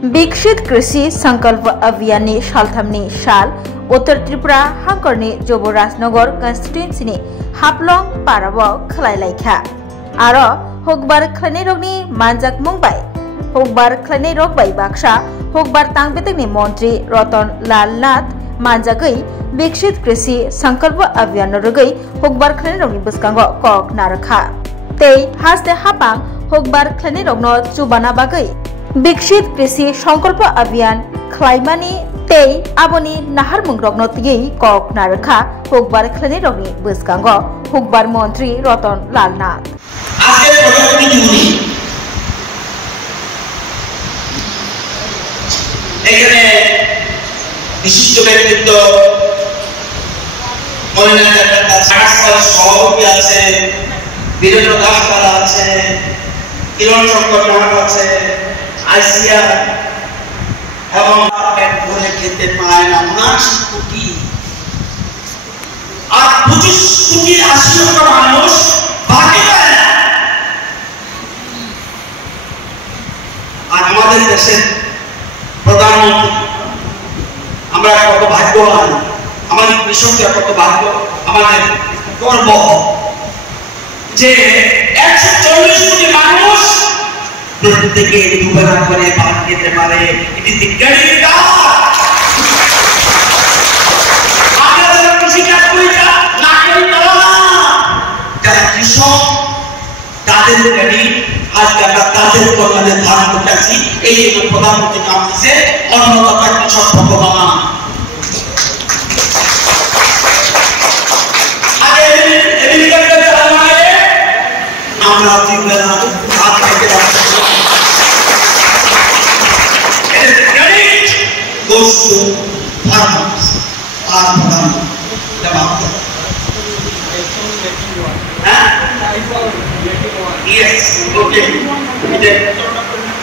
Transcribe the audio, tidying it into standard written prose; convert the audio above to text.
विकसित कृषि संकल्प अभियान नि सालथामनि साल उत्तर त्रिपुरा हांकरनि जबराजनगर कन्स्टिट्युएन्सिनि हाफ्लं पाराव खलायलायखा आरो हुकबार खलायनाय रगनि मानजाक मुंबाय हुकबार खलायनाय रग बाय बाक्सा हुकबार तांबेतनि मंत्री रतन लाल नाथ मानजागै विकसित कृषि संकल्प अभियान रगै हुकबार खलायनाय रगनि बसकांगो कक नारखा तै हासते हापां हुकबार खलायनाय रगनो चुबाना बागै विकसित कृषि संकल्प अभियान खलायमानि तै आबोनि नाहार मुंग्रगनो तियै कक नारखा हुकबार खलायनाय रगनि बसकांगो हुकबार मंत्री रतन लाल नाथ आजके प्रधानमंत्री दिवनी এখানে বিশিষ্ট ব্যক্তিত্ব মনিনাথ ডাক্তার সারাসর সভাপতি আছে বীরেন্দ্র দাস তারা আছে কিরণ শঙ্কর নাথ আছে আইসিয়া এবং এক করে খেতে পায় না 79 কোটি আর 25 কোটি 80 লক্ষ মানুষ বাকি পায় না আর আমাদের দেশের প্রধানমন্ত্রী আমরা কত ভাগ্যবান আমাদের কৃষকরা কত ভাগ্য আমাদের গর্ব যে 140 কোটি মানুষ প্রত্যেকে দুবেলা করে ভাত খেতে পারে এটি বিজ্ঞানীর কাজ আমরা যারা কৃষিকাজ করি না করি যারা কৃষক তাদের গাড়ি আজকে আমরা তাদের কল্যাণে ধারণ করতেছি এই জন্য প্রধানমন্ত্রী নাম দিয়েছে অন্নদাতা কৃষক ভগবান আগে এগ্রিকালচার চালানো আমরা দুবেলা ভাত খেতে পারছি Credit goes to farmers or প্রধানমন্ত্রী Yes, okay.